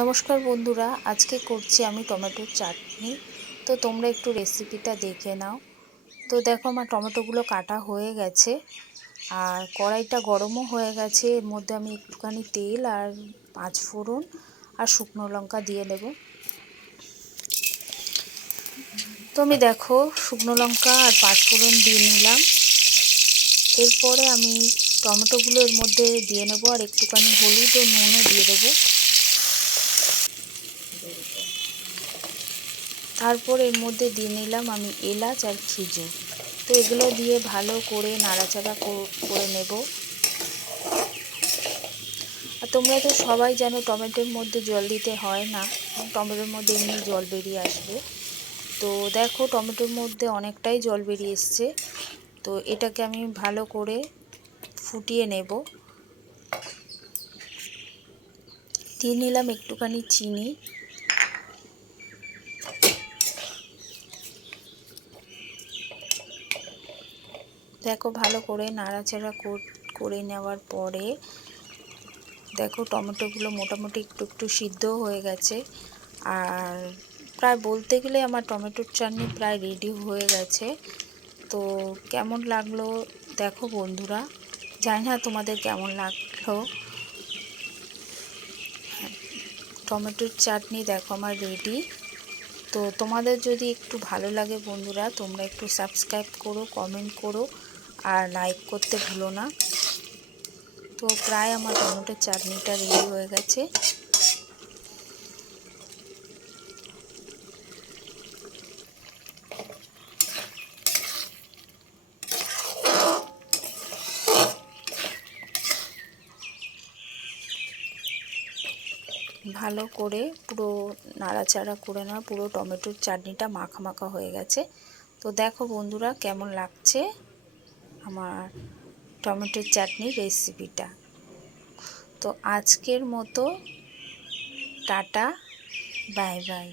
নমস্কার বন্ধুরা, আজকে করছি আমি টমেটোর চাটনি। তো তোমরা একটু রেসিপিটা দেখে নাও। তো দেখো আমার টমেটোগুলো কাটা হয়ে গেছে আর কড়াইটা গরমও হয়ে গেছে। এর মধ্যে আমি একটুখানি তেল আর 5 ফোড়ন আর শুকনো লঙ্কা দিয়ে নেব। তো আমি দেখো শুকনো লঙ্কা আর 5 ফোড়ন দিয়ে নিলাম। এরপরে আমি টমেটোগুলো এর মধ্যে দিয়ে নেব আর একটুখানি হলুদ ও নুনও দিয়ে দেবো। তারপর এর মধ্যে দিয়ে নিলাম আমি এলাচ আর খেজুর। তো এগুলো দিয়ে ভালো করে নাড়াচাড়া করে নেব। আর তোমরা তো সবাই জানো টমেটোর মধ্যে জল দিতে হয় না, টমেটোর মধ্যে এমনি জল বেরিয়ে আসবে। তো দেখো টমেটোর মধ্যে অনেকটাই জল বেরিয়ে এসছে। তো এটাকে আমি ভালো করে ফুটিয়ে নেব। দিয়ে নিলাম একটুখানি চিনি। দেখো ভালো করে নাড়াচাড়া করে নেওয়ার পরে দেখো টমেটোগুলো মোটামুটি একটু একটু সিদ্ধ হয়ে গেছে। আর প্রায় বলতে গেলে আমার টমেটোর চাটনি প্রায় রেডি হয়ে গেছে। তো কেমন লাগলো দেখো বন্ধুরা, জানি না তোমাদের কেমন লাগলো। টমেটোর চাটনি দেখো আমার রেডি। তো তোমাদের যদি একটু ভালো লাগে বন্ধুরা, তোমরা একটু সাবস্ক্রাইব করো, কমেন্ট করো আর লাইক করতে ভুলো না। তো প্রায় আমার টমেটোর চাটনিটা রেডি হয়ে গেছে। ভালো করে পুরো নাড়াচাড়া করে নেওয়া, পুরো টমেটোর চাটনিটা মাখা মাখা হয়ে গেছে। তো দেখো বন্ধুরা কেমন লাগছে আমার টমেটোর চাটনির রেসিপিটা। তো আজকের মতো টাটা, বাই বাই।